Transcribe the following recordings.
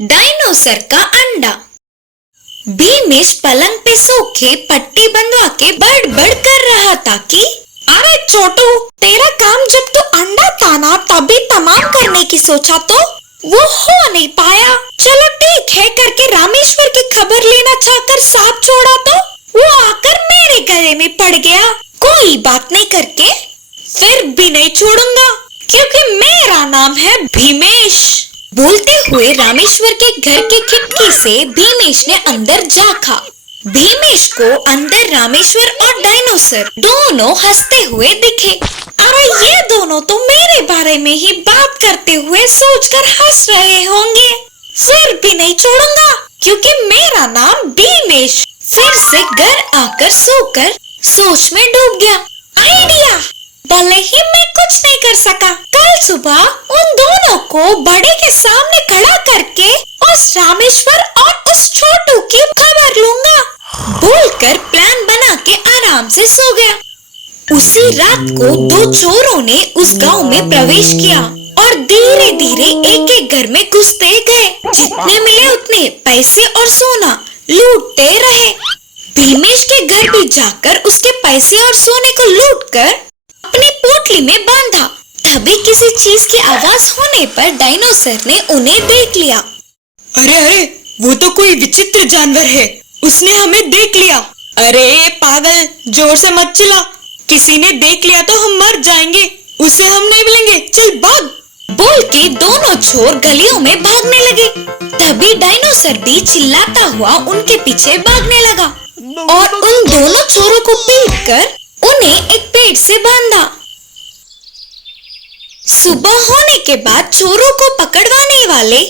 Dinosaur का अंडा। भीमेश पलंग पे सो के पट्टी बंधवा के बड़बड़ कर रहा था कि अरे छोटू, तेरा काम जब तू अंडा ताना तभी तमाम करने की सोचा तो वो हो नहीं पाया। चलो ठीक है करके रामेश्वर की खबर लेना चाहकर सांप छोड़ा तो वो आकर मेरे गले में पड़ गया। कोई बात नहीं करके फिर भी नहीं छोड़ूंगा क्योंकि मेरा नाम है भीमेश। बोलते हुए रामेश्वर के घर की खिड़की से भीमेश ने अंदर झांका। भीमेश को अंदर रामेश्वर और डायनोसर दोनों हंसते हुए दिखे। अरे ये दोनों तो मेरे बारे में ही बात करते हुए सोचकर हंस रहे होंगे। फिर भी नहीं छोड़ूंगा क्योंकि मेरा नाम भीमेश। फिर से घर आकर सोकर सोच में डूब गया। आइडिया! भले ही मैं कुछ नहीं कर सका, कल सुबह उन दोनों को बड़े के सामने खड़ा करके उस रामेश्वर और उस छोटू की खबर लूंगा। बोलकर प्लान बना के आराम से सो गया। उसी रात को दो चोरों ने उस गांव में प्रवेश किया और धीरे धीरे एक एक घर में घुसते गए। जितने मिले उतने पैसे और सोना लूटते रहे। भीमेश के घर भी जाकर उसके पैसे और सोने को लूटकर अपनी पोटली में बांधा। तभी किसी चीज की आवाज होने पर डायनोसर ने उन्हें देख लिया। अरे अरे, वो तो कोई विचित्र जानवर है, उसने हमें देख लिया। अरे पागल, जोर से मत चिल्ला, किसी ने देख लिया तो हम मर जाएंगे, उसे हम नहीं मिलेंगे, चल भाग। बोल के दोनों चोर गलियों में भागने लगे। तभी डायनोसर भी चिल्लाता हुआ उनके पीछे भागने लगा और उन दोनों चोरों को पीटकर उन्हें एक पेड़ से बांधा। सुबह होने के बाद चोरों को पकड़वाने वाले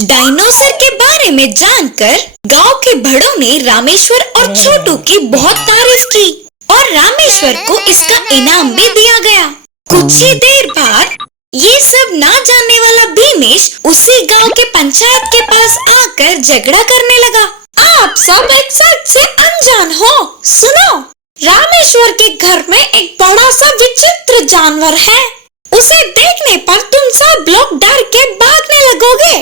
डायनोसर के बारे में जानकर गांव के बड़ों ने रामेश्वर और छोटू की बहुत तारीफ की और रामेश्वर को इसका इनाम भी दिया गया। कुछ ही देर बाद ये सब ना जानने वाला भीमेश उसी गांव के पंचायत के पास आकर झगड़ा करने लगा। आप सब एक सच से अनजान हो। सुनो, रामेश्वर के घर में एक बड़ा सा विचित्र जानवर है। उसे देखने पर तुम सब लोग डर के भागने लगोगे।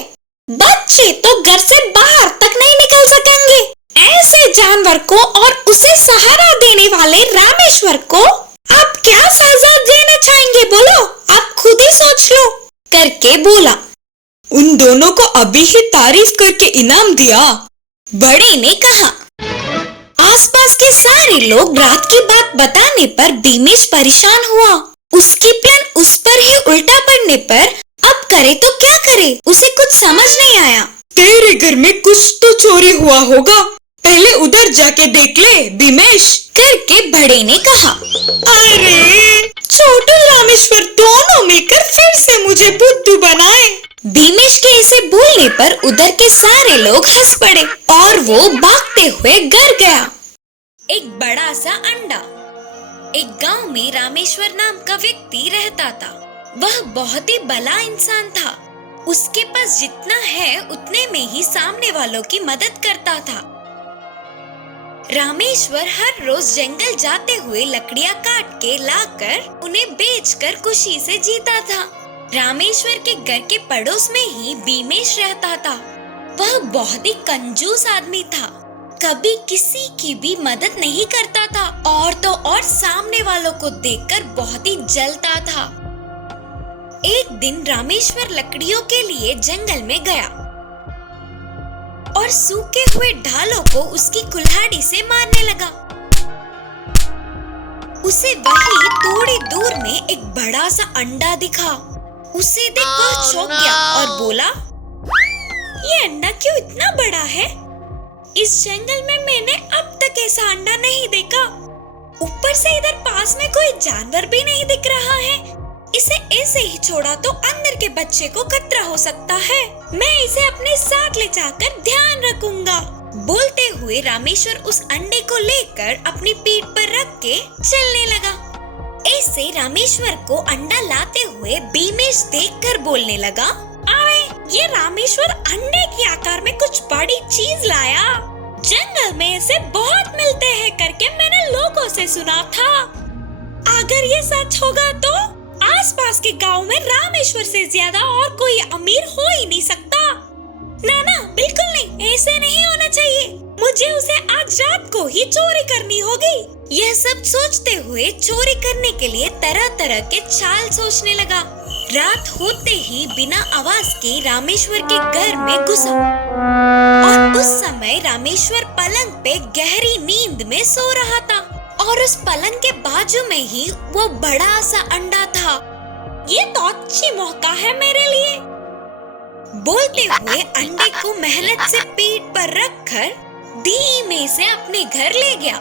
बच्चे तो घर से बाहर तक नहीं निकल सकेंगे। ऐसे जानवर को और उसे सहारा देने वाले रामेश्वर को आप क्या सजा देना चाहेंगे? बोलो, आप खुद ही सोच लो करके बोला। उन दोनों को अभी ही तारीफ करके इनाम दिया, बड़े ने कहा। आसपास के सारे लोग रात की बात बताने पर भीमेश परेशान हुआ। उसकी प्लान उस पर ही उल्टा पड़ने पर अब करे तो क्या करे, उसे कुछ समझ नहीं आया। तेरे घर में कुछ तो चोरी हुआ होगा, पहले उधर जाके देख ले भीमेश, करके बड़े ने कहा। अरे छोटू रामेश्वर दोनों मिलकर फिर से मुझे बुद्धू बनाए। भीमेश के ऐसे बोलने पर उधर के सारे लोग हंस पड़े और वो भागते हुए घर गया। एक बड़ा सा अंडा। एक गांव में रामेश्वर नाम का व्यक्ति रहता था। वह बहुत ही भला इंसान था। उसके पास जितना है उतने में ही सामने वालों की मदद करता था। रामेश्वर हर रोज जंगल जाते हुए लकड़ियां काट के लाकर उन्हें बेचकर खुशी से जीता था। रामेश्वर के घर के पड़ोस में ही भीमेश रहता था। वह बहुत ही कंजूस आदमी था, कभी किसी की भी मदद नहीं करता था और तो और सामने वालों को देखकर बहुत ही जलता था। एक दिन रामेश्वर लकड़ियों के लिए जंगल में गया और सूखे हुए ढालों को उसकी कुल्हाड़ी से मारने लगा। उसे वहीं थोड़ी दूर में एक बड़ा सा अंडा दिखा। उसे देख वह चौंक गया और बोला, ये अंडा क्यों इतना बड़ा है? इस जंगल में मैंने अब तक ऐसा अंडा नहीं देखा। ऊपर से इधर पास में कोई जानवर भी नहीं दिख रहा है। इसे ऐसे ही छोड़ा तो अंदर के बच्चे को खतरा हो सकता है। मैं इसे अपने साथ ले जाकर ध्यान रखूंगा। बोलते हुए रामेश्वर उस अंडे को लेकर अपनी पीठ पर रख के चलने लगा। ऐसे रामेश्वर को अंडा लाते हुए भीमेश देखकर बोलने लगा, अरे ये रामेश्वर अंडे के आकार में कुछ बड़ी चीज लाया। जंगल में ऐसे बहुत मिलते हैं करके मैंने लोगों से सुना था। अगर ये सच होगा तो आसपास के गांव में रामेश्वर से ज्यादा और कोई अमीर हो ही नहीं सकता। ना ना, बिल्कुल नहीं, ऐसे नहीं होना चाहिए। मुझे उसे आज रात को ही चोरी करनी होगी। यह सब सोचते हुए चोरी करने के लिए तरह तरह के चाल सोचने लगा। रात होते ही बिना आवाज के रामेश्वर के घर में घुसा और उस समय रामेश्वर पलंग पे गहरी नींद में सो रहा था और उस पलंग के बाजू में ही वो बड़ा सा अंडा था। ये तो अच्छी मौका है मेरे लिए। बोलते हुए अंडे को मेहनत से पीठ पर रखकर धीमे से अपने घर ले गया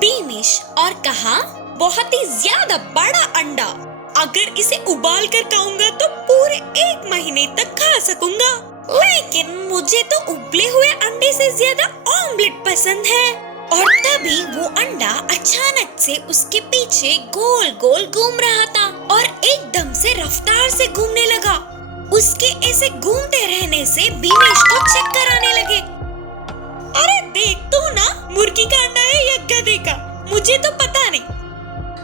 बीमिश और कहा, बहुत ही ज्यादा बड़ा अंडा, अगर इसे उबाल कर खाऊंगा तो पूरे 1 महीने तक खा सकूंगा। लेकिन मुझे तो उबले हुए अंडे से ज्यादा ऑमलेट पसंद है। और तभी वो अंडा अचानक से उसके पीछे गोल गोल घूम रहा था और एकदम से रफ्तार से घूमने लगा। उसके ऐसे घूमते रहने से बीमेश को चक्कर आने लगे। अरे देख तू ना, मुर्गी का अंडा है या गधे का, मुझे तो पता नहीं,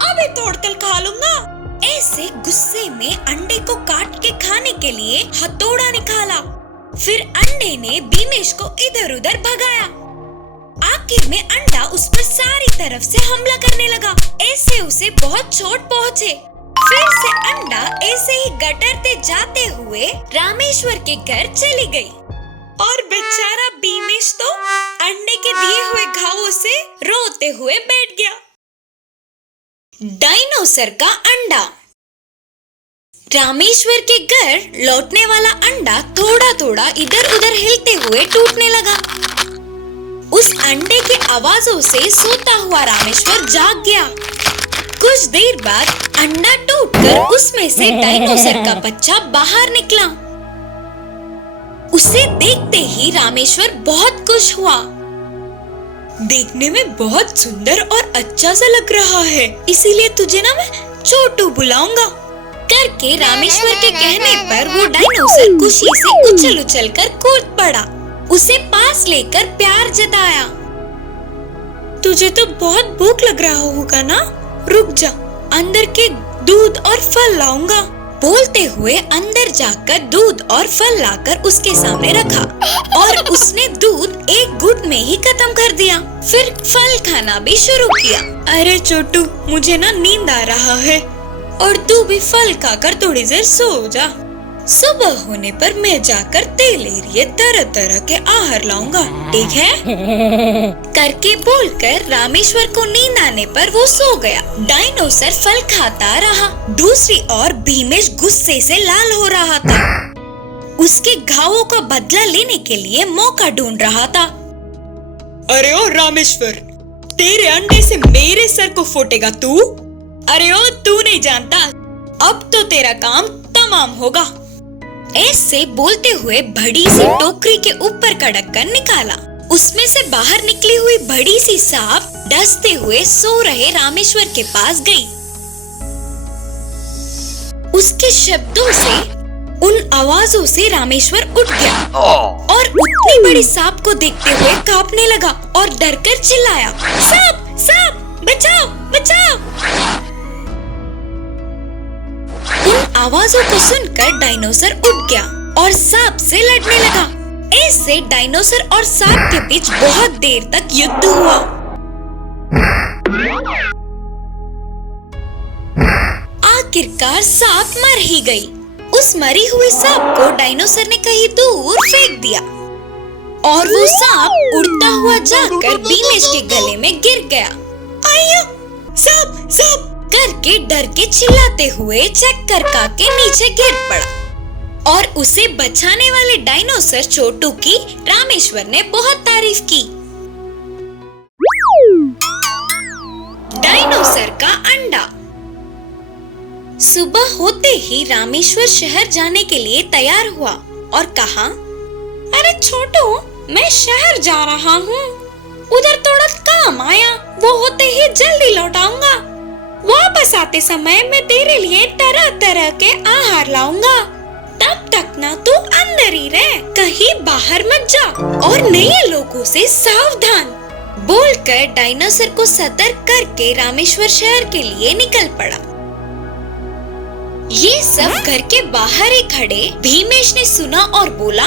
अबे तोड़कर खा लूंगा। ऐसे गुस्से में अंडे को काट के खाने के लिए हथौड़ा निकाला। फिर अंडे ने बीमेश को इधर उधर भगाया। आखिर में अंडा उस पर सारी तरफ से हमला करने लगा। ऐसे उसे बहुत चोट पहुँचे। फिर से अंडा ऐसे ही गटरते जाते हुए रामेश्वर के घर चली गई और बेचारा बीमेश तो अंडे के दिए हुए घावों से रोते हुए बैठ गया। डायनोसर का अंडा। रामेश्वर के घर लौटने वाला अंडा थोड़ा थोड़ा इधर उधर हिलते हुए टूटने लगा। उस अंडे की आवाजों से सोता हुआ रामेश्वर जाग गया। कुछ देर बाद अंडा टूटकर उसमें से डायनोसर का बच्चा बाहर निकला। उसे देखते ही रामेश्वर बहुत खुश हुआ। देखने में बहुत सुंदर और अच्छा सा लग रहा है, इसीलिए तुझे ना मैं छोटू बुलाऊंगा करके रामेश्वर के कहने पर वो डायनोसर खुशी से उछल उछल कर कूद पड़ा। उसे पास लेकर प्यार जताया। तुझे तो बहुत भूख लग रहा होगा ना, रुक जा, अंदर के दूध और फल लाऊंगा। बोलते हुए अंदर जाकर दूध और फल लाकर उसके सामने रखा और उसने दूध एक घूंट में ही खत्म कर दिया। फिर फल खाना भी शुरू किया। अरे छोटू, मुझे ना नींद आ रहा है और तू भी फल खाकर थोड़ी देर सो जा। सुबह होने पर मैं जाकर तेरे लिए तरह तरह के आहार लाऊंगा, ठीक है? करके बोलकर रामेश्वर को नींद आने पर वो सो गया। डायनोसर फल खाता रहा। दूसरी ओर बीमेश गुस्से से लाल हो रहा था। उसके घावों का बदला लेने के लिए मौका ढूंढ रहा था। अरे ओ रामेश्वर, तेरे अंडे से मेरे सर को फोटेगा तू? अरे ओ, तू नहीं जानता, अब तो तेरा काम तमाम होगा। ऐसे बोलते हुए बड़ी सी टोकरी के ऊपर का ढक्कन निकाला। उसमें से बाहर निकली हुई बड़ी सी सांप डसते हुए सो रहे रामेश्वर के पास गई। उसके शब्दों से, उन आवाजों से रामेश्वर उठ गया और उतनी बड़ी सांप को देखते हुए कांपने लगा और डरकर चिल्लाया, सांप सांप, बचाओ बचाओ। उन आवाजों को सुनकर डायनोसर उठ गया और सांप से लड़ने लगा। ऐसे डायनोसर और सांप के बीच बहुत देर तक युद्ध हुआ। आखिरकार सांप मर ही गई। उस मरी हुई सांप को डायनोसर ने कहीं दूर फेंक दिया और वो सांप उड़ता हुआ जाकर बीमेश के गले में गिर गया। आया, सांप सांप करके डर के चिल्लाते हुए चक्कर खा के नीचे गिर पड़ा और उसे बचाने वाले डायनोसर छोटू की रामेश्वर ने बहुत तारीफ की। डायनोसर का अंडा। सुबह होते ही रामेश्वर शहर जाने के लिए तैयार हुआ और कहा, अरे छोटू, मैं शहर जा रहा हूँ, उधर थोड़ा काम आया, वो होते ही जल्दी लौट आऊंगा। वापस आते समय मैं तेरे लिए तरह तरह के आहार लाऊंगा। तब तक ना तू अंदर ही रह, कहीं बाहर मत जा और नए लोगों से सावधान। बोलकर डायनोसर को सतर्क करके रामेश्वर शहर के लिए निकल पड़ा। ये सब घर के बाहर ही खड़े भीमेश ने सुना और बोला,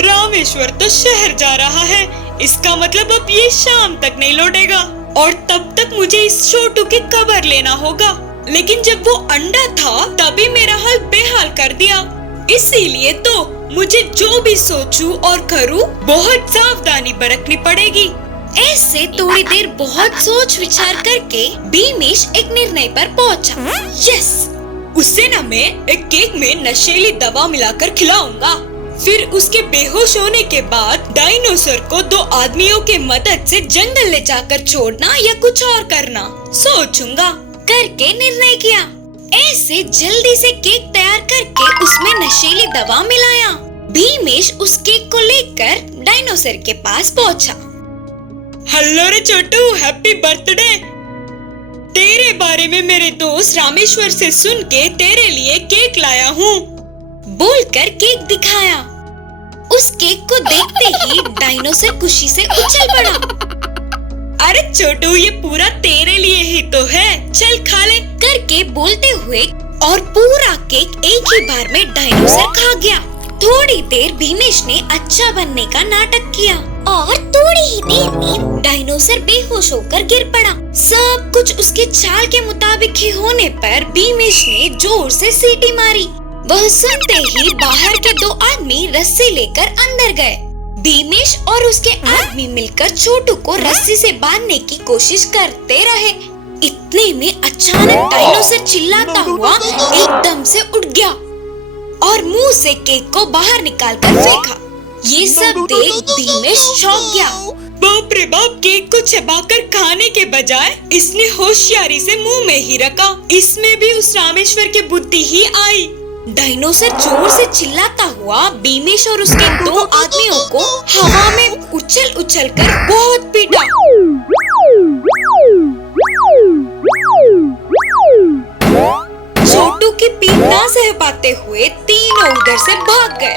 रामेश्वर तो शहर जा रहा है, इसका मतलब अब ये शाम तक नहीं लौटेगा और तब तक मुझे इस छोटू की खबर लेना होगा। लेकिन जब वो अंडा था तभी मेरा हाल बेहाल कर दिया, इसीलिए तो मुझे जो भी सोचूं और करूं बहुत सावधानी बरतनी पड़ेगी। ऐसे थोड़ी देर बहुत सोच विचार करके भीमेश एक निर्णय पर पहुंचा। यस, उससे ना मैं एक केक में नशीली दवा मिलाकर खिलाऊंगा, फिर उसके बेहोश होने के बाद डायनासोर को 2 आदमियों के मदद से जंगल ले जाकर छोड़ना या कुछ और करना सोचूंगा करके निर्णय किया। ऐसे जल्दी से केक तैयार करके उसमें नशीली दवा मिलाया। भीमेश उस केक को लेकर डायनासोर के पास पहुंचा। हेलो रे छोटू, हैप्पी बर्थडे। तेरे बारे में मेरे दोस्त रामेश्वर से सुन के तेरे लिए केक लाया हूँ, बोलकर केक दिखाया। उस केक को देखते ही डायनासोर खुशी से उछल पड़ा। अरे छोटू, ये पूरा तेरे लिए ही तो है, चल खा ले करके बोलते हुए और पूरा केक एक ही बार में डायनासोर खा गया। थोड़ी देर भीमेश ने अच्छा बनने का नाटक किया और थोड़ी ही देर में डायनासोर बेहोश होकर गिर पड़ा। सब कुछ उसके चाल के मुताबिक ही होने पर भीमेश ने जोर से सीटी मारी। वह सुनते ही बाहर के 2 आदमी रस्सी लेकर अंदर गए। भीमेश और उसके आदमी मिलकर छोटू को रस्सी से बांधने की कोशिश करते रहे। इतने में अचानक डायनासोर चिल्लाता हुआ एकदम से उठ गया और मुंह से केक को बाहर निकालकर फेंका। ये सब देख भीमेश चौंक गया। बाप रे बाप, केक को चबाकर खाने के बजाय इसने होशियारी से मुंह में ही रखा। इसमें भी उस रामेश्वर की बुद्धि ही आई। डायनासोर जोर से चिल्लाता हुआ भीमेश और उसके 2 आदमियों को हवा में उछल उछल कर बहुत पीटा। छोटू की पीठ ना सह पाते हुए तीनों उधर से भाग गए।